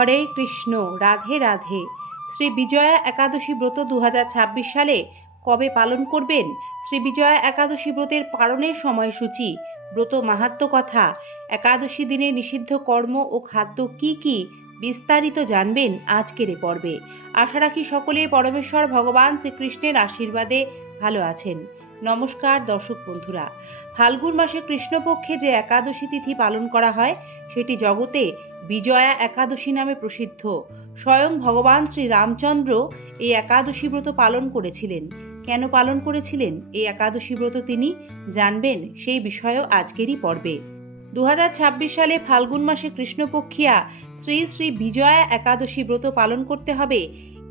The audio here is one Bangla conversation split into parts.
হরে কৃষ্ণ, রাধে রাধে। শ্রী বিজয়া একাদশী ব্রত দু হাজার ছাব্বিশ সালে কবে পালন করবেন? শ্রী বিজয়া একাদশী ব্রতের পালনের সময়সূচি। ব্রত মাহাত্ম কথা। একাদশী দিনে নিষিদ্ধ কর্ম ও খাদ্য কি কি বিস্তারিত জানবেন আজকের এ পর্বে। আশা রাখি সকলে পরমেশ্বর ভগবান শ্রীকৃষ্ণের আশীর্বাদে ভালো আছেন। নমস্কার দর্শক বন্ধুরা। ফাল্গুন মাসে কৃষ্ণপক্ষে যে একাদশী তিথি পালন করা হয়, সেটি জগতে বিজয়া একাদশী নামে প্রসিদ্ধ। স্বয়ং ভগবান শ্রী রামচন্দ্র এই একাদশী ব্রত পালন করেছিলেন। কেন পালন করেছিলেন? এই একাদশী ব্রত তিনি জানবেন সেই বিষয়েও আজকেরই পর্বে। দু হাজার ছাব্বিশ সালে ফাল্গুন মাসে কৃষ্ণপক্ষিয়া শ্রী শ্রী বিজয়া একাদশী ব্রত পালন করতে হবে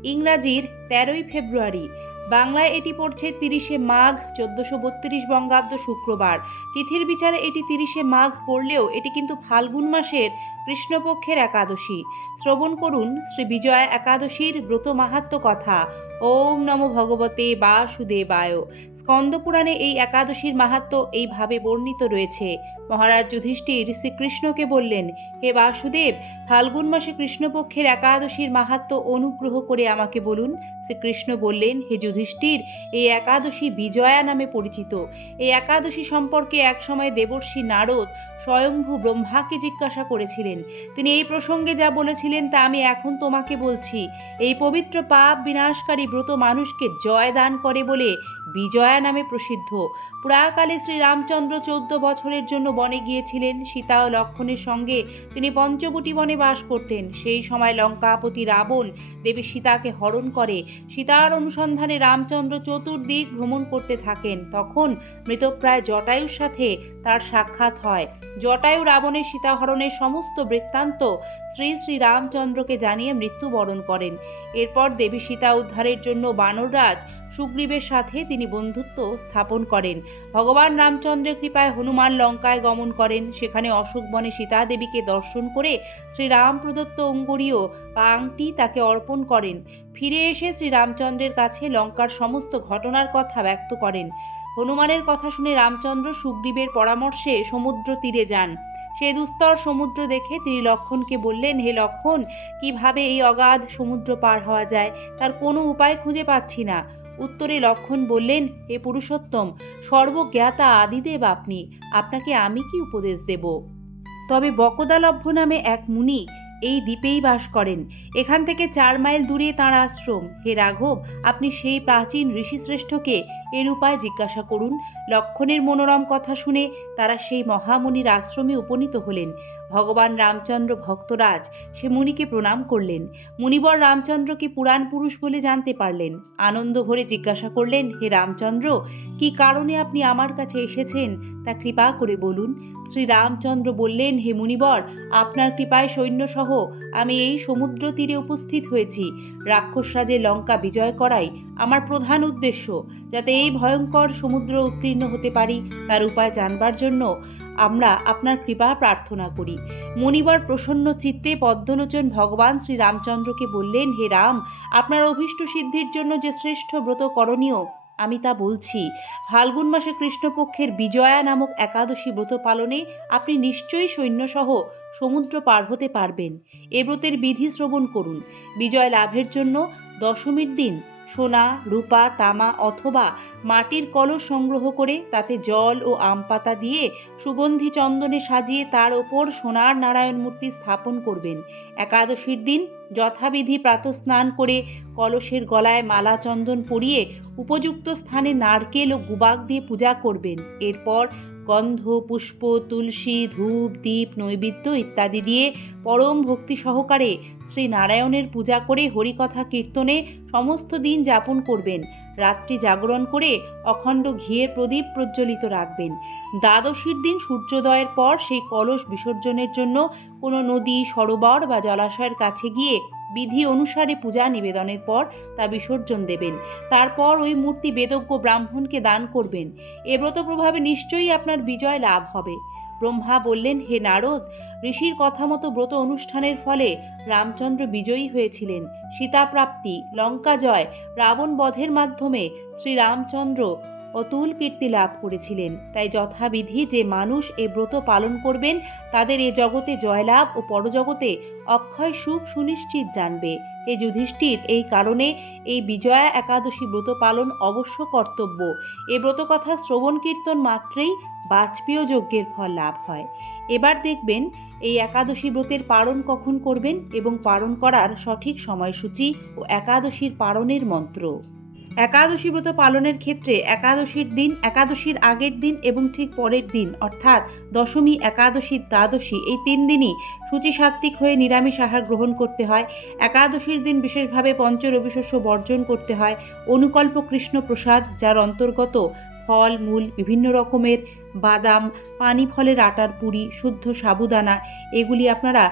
ইংরাজির তেরোই ফেব্রুয়ারি। বাংলায় এটি পড়ছে তিরিশে মাঘ, চোদ্দশো বত্রিশ বঙ্গাব্দ শুক্রবার। তিথির বিচারে এটি তিরিশে মাঘ পড়লেও এটি কিন্তু ফাল্গুন মাসের কৃষ্ণপক্ষের একাদশী। শ্রবণ করুন শ্রী বিজয়া একাদশীর ব্রত মাহাত্ম কথা। ওম নমো ভগবতে বাসুদেবায়। স্কন্দপুরাণে এই একাদশীর মাহাত্ম এইভাবে বর্ণিত রয়েছে। মহারাজ যুধিষ্ঠির শ্রীকৃষ্ণকে বললেন, হে বাসুদেব, ফাল্গুন মাসে কৃষ্ণপক্ষের একাদশীর মাহাত্ম অনুগ্রহ করে আমাকে বলুন। শ্রীকৃষ্ণ বললেন, হে যুধিষ্ঠির এই একাদশী বিজয়া নামে পরিচিত। এই একাদশী সম্পর্কে একসময় দেবর্ষী নারদ স্বয়ংভূ ব্রহ্মাকে জিজ্ঞাসা করেছিলেন। তিনি এই প্রসঙ্গে যা বলেছিলেন তা আমি এখন তোমাকে বলছি। এই পবিত্র পাপ বিনাশকারী ব্রত মানুষকে জয় দান করে বলে বিজয়া নামে প্রসিদ্ধ। পুরাকালে শ্রী রামচন্দ্র চৌদ্দ বছরের জন্য বনে গিয়েছিলেন। সীতা ও লক্ষণের সঙ্গে তিনি পঞ্চবটি বনে বাস করতেন। সেই সময় লঙ্কাপতি রাবণ দেবী সীতাকে হরণ করে। সীতার অনুসন্ধানে রামচন্দ্র চতুর্দিক ভ্রমণ করতে থাকেন। তখন মৃতপ্রায় জটায়ুর সাথে তার সাক্ষাৎ হয়। জটায়ু রাবণের সীতাহরণের সমস্ত বৃত্তান্ত শ্রী শ্রী রামচন্দ্রকে জানিয়ে মৃত্যুবরণ করেন। এরপর দেবী সীতা উদ্ধারের জন্য বানররাজ সুগ্রীবের সাথে তিনি বন্ধুত্ব স্থাপন করেন। ভগবান রামচন্দ্রের কৃপায় হনুমান লঙ্কায় গমন করেন। সেখানে অশোক বনে সীতা দেবীকে দর্শন করে শ্রীরাম প্রদত্ত অঙ্গুরীয় বা আংটি তাকে অর্পণ করেন। ফিরে এসে শ্রীরামচন্দ্রের কাছে লঙ্কার সমস্ত ঘটনার কথা ব্যক্ত করেন। হনুমানের কথা শুনে রামচন্দ্র সুগ্রীবের পরামর্শে সমুদ্র তীরে যান। সেই দুস্তর সমুদ্র দেখে তিনি লক্ষণকে বললেন, হে লক্ষণ, কীভাবে এই অগাধ সমুদ্র পার হওয়া যায়? তার কোনো উপায় খুঁজে পাচ্ছি না। উত্তরে লক্ষণ বললেন, হে পুরুষোত্তম, সর্বজ্ঞাতা আদিদেব আপনি, আপনাকে আমি কি উপদেশ দেব? তবে বকদালভ্য নামে এক মুনি এই দ্বীপেই বাস করেন। এখান থেকে চার মাইল দূরে তাঁর আশ্রম। হে রাঘব, আপনি সেই প্রাচীন ঋষিশ্রেষ্ঠকে এর উপায় জিজ্ঞাসা করুন। লক্ষণের মনোরম কথা শুনে তারা সেই মহামুনির আশ্রমে উপনীত হলেন। ভগবান রামচন্দ্র ভক্তরাজ সে মুনিকে প্রণাম করলেন। মুনিবর রামচন্দ্রকে পুরাণ পুরুষ বলে জানতে পারলেন। আনন্দ ভরে জিজ্ঞাসা করলেন, হে রামচন্দ্র, কি কারণে আপনি আমার কাছে এসেছেন? তা কৃপা করে বলুন। শ্রী রামচন্দ্র বললেন, হে মুনিবর, আপনার কৃপায় সৈন্যসহ আমি এই সমুদ্র তীরে উপস্থিত হয়েছি। রাক্ষসরাজে লঙ্কা বিজয় করাই আমার প্রধান উদ্দেশ্য। যাতে এই ভয়ঙ্কর সমুদ্র উত্তীর্ণ হতে পারি, তার উপায় জানবার জন্য আমরা আপনার কৃপা প্রার্থনা করি। মনিবার প্রসন্ন চিত্তে পদ্মলোচন ভগবান শ্রী রামচন্দ্রকে বললেন, হে রাম, আপনার অভীষ্ট সিদ্ধির জন্য যে শ্রেষ্ঠ ব্রত করণীয়, আমি তা বলছি। ফাল্গুন মাসে কৃষ্ণপক্ষের বিজয়া নামক একাদশী ব্রত পালনে আপনি নিশ্চয়ই সৈন্যসহ সমুদ্র পার হতে পারবেন। এ ব্রতের বিধি শ্রবণ করুন। বিজয় লাভের জন্য দশমীর দিন সোনা, রূপা, তামা অথবা মাটির কলস সংগ্রহ করে তাতে জল ও আম পাতা দিয়ে সুগন্ধি চন্দনে সাজিয়ে তার ওপর সোনার নারায়ণ মূর্তি স্থাপন করবেন। একাদশীর দিন যথাবিধি প্রাতস্নান করে কলসের গলায় মালা চন্দন পরিয়ে উপযুক্ত স্থানে নারকেল ও গুবাক দিয়ে পূজা করবেন। এরপর গন্ধ, পুষ্প, তুলসী, ধূপ, দীপ, নৈবেদ্য ইত্যাদি দিয়ে পরম ভক্তি সহকারে শ্রী নারায়ণের পূজা করে হরিকথা কীর্তনে সমস্ত দিন যাপন করবেন। রাত্রি জাগরণ করে অখণ্ড ঘিয়ের প্রদীপ প্রজ্বলিত রাখবেন। দ্বাদশীর দিন সূর্যোদয়ের পর সেই কলস বিসর্জনের জন্য কোনো নদী, সরোবর বা জলাশয়ের কাছে গিয়ে বিধি অনুসারে পূজা নিবেদনের পর তা বিসর্জন দেবেন। তারপর ওই মূর্তি বেদজ্ঞ ব্রাহ্মণকে দান করবেন। এ ব্রত প্রভাবে নিশ্চয়ই আপনার বিজয় লাভ হবে। ব্রহ্মা বললেন, হে নারদ, ঋষির কথা মতো ব্রত অনুষ্ঠানের ফলে রামচন্দ্র বিজয়ী হয়েছিলেন। সীতাপ্রাপ্তি, লঙ্কা জয়, রাবণ বধের মাধ্যমে শ্রী রামচন্দ্র অতুল কীর্তি লাভ করেছিলেন। তাই যথাবিধি যে মানুষ এই ব্রত পালন করবেন, তাদের এ জগতে জয়লাভ ও পরজগতে অক্ষয় সুখ সুনিশ্চিত জানবে। এই যুধিষ্ঠির, এই কারণে এই বিজয়া একাদশী ব্রত পালন অবশ্য কর্তব্য। এ ব্রত কথা শ্রবণ কীর্তন মাত্রেই বাজপেয় যজ্ঞের ফল লাভ হয়। এবার দেখবেন এই একাদশী ব্রতের পালন কখন করবেন এবং পালন করার সঠিক সময়সূচি ও একাদশীর পালনের মন্ত্র। একাদশী ব্রত পালনের ক্ষেত্রে একাদশীর দিন, একাদশীর আগের দিন এবং ঠিক পরের দিন, অর্থাৎ দশমী, একাদশী, দ্বাদশী, এই তিন দিনই সূচিসাত্ত্বিক হয়ে নিরামিষ আহার গ্রহণ করতে হয়। একাদশীর দিন বিশেষভাবে পঞ্চ রবিশস্য বর্জন করতে হয়। অনুকল্প কৃষ্ণ প্রসাদ যার অন্তর্গত ফল, মূল, বিভিন্ন রকমের বাদাম পানি ফলের আটার পুরি, শুদ্ধ সাবুদানা, এগুলি আপনারা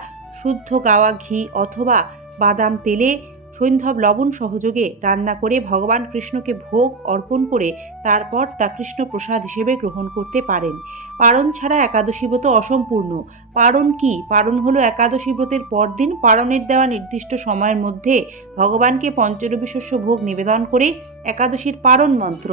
শুদ্ধ গাওয়া ঘি অথবা বাদাম তেলে সৈন্ধব লবণ সহযোগে রান্না করে ভগবান কৃষ্ণকে ভোগ অর্পণ করে তারপর তা কৃষ্ণ প্রসাদ হিসেবে গ্রহণ করতে পারেন। পারণ ছাড়া একাদশী ব্রত অসম্পূর্ণ। পারণ কি? পারণ হলো একাদশী ব্রতের পরদিন পারণের দেওয়া নির্দিষ্ট সময়ের মধ্যে ভগবানকে পঞ্চরবি শস্য ভোগ নিবেদন করে একাদশীর পারণ মন্ত্র,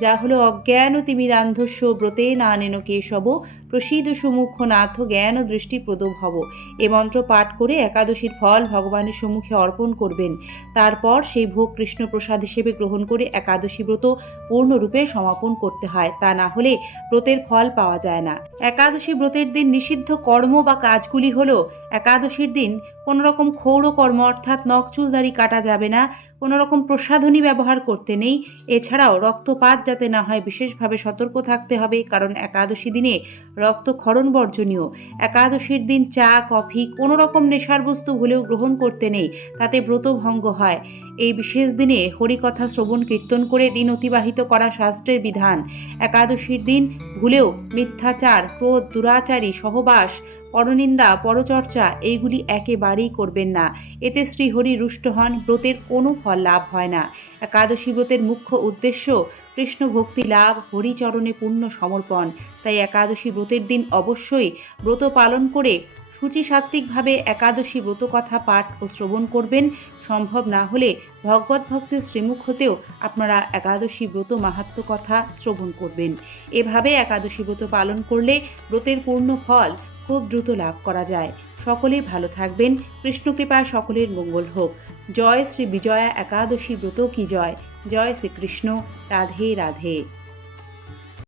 যা হলো অজ্ঞান তিমিরান্ধস্য ব্রতে না নেন কেশব, প্রসিদ সুমুখ নাথ জ্ঞান দৃষ্টি প্রদব হব এ মন্ত্র পাঠ করে একাদশীর ফল ভগবানের সম্মুখে অর্পণ করবেন। তারপর সেই ভোগ কৃষ্ণ প্রসাদ হিসেবে গ্রহণ করে একাদশী ব্রত পূর্ণরূপে সমাপন করতে হয়। তা না হলে ব্রতের ফল পাওয়া যায় না। একাদশী ব্রতের দিন নিষিদ্ধ কর্ম বা কাজগুলি হলো, একাদশীর দিন কোনো রকম কর্ম অর্থাৎ নখ চুলদারি কাটা যাবে না কোনো রকম প্রসাধনী ব্যবহার করতে নেই। এছাড়াও রক্তপাত যাতে না হয় বিশেষভাবে সতর্ক থাকতে হবে, কারণ একাদশী দিনে রক্ত রক্তক্ষরণ বর্জনীয়। একাদশীর দিন চা, কফি কোনো রকম নেশার বস্তু হলেও গ্রহণ করতে নেই, তাতে ব্রত ভঙ্গ হয়। এই বিশেষ দিনে হরিকথা শ্রবণ কীর্তন করে দিন অতিবাহিত করা শাস্ত্রের বিধান। একাদশীর দিন ভুলেও মিথ্যাচার, ক্রোধ, দুরাচারী, সহবাস পরনিন্দা, পরচর্চা, এইগুলি একেবারেই করবেন না। এতে শ্রীহরি রুষ্ট হন, ব্রতের কোনো ফল লাভ হয় না। একাদশী ব্রতের মুখ্য উদ্দেশ্য কৃষ্ণ ভক্তি লাভ, হরিচরণে পূর্ণ সমর্পণ। তাই একাদশী ব্রতের দিন অবশ্যই ব্রত পালন করে সূচিসাত্ত্বিকভাবে একাদশী ব্রত কথা পাঠ ও শ্রবণ করবেন। সম্ভব না হলে ভগবত ভক্তের শ্রীমুখ হতেও আপনারা একাদশী ব্রত মাহাত্ম কথা শ্রবণ করবেন। এভাবে একাদশী ব্রত পালন করলে ব্রতের পূর্ণ ফল খুব দ্রুত লাভ করা যায়। সকলেই ভালো থাকবেন। কৃষ্ণকৃপায় সকলের মঙ্গল হোক। জয় শ্রী বিজয়া একাদশী ব্রত কি জয়? জয় শ্রীকৃষ্ণ। রাধে রাধে।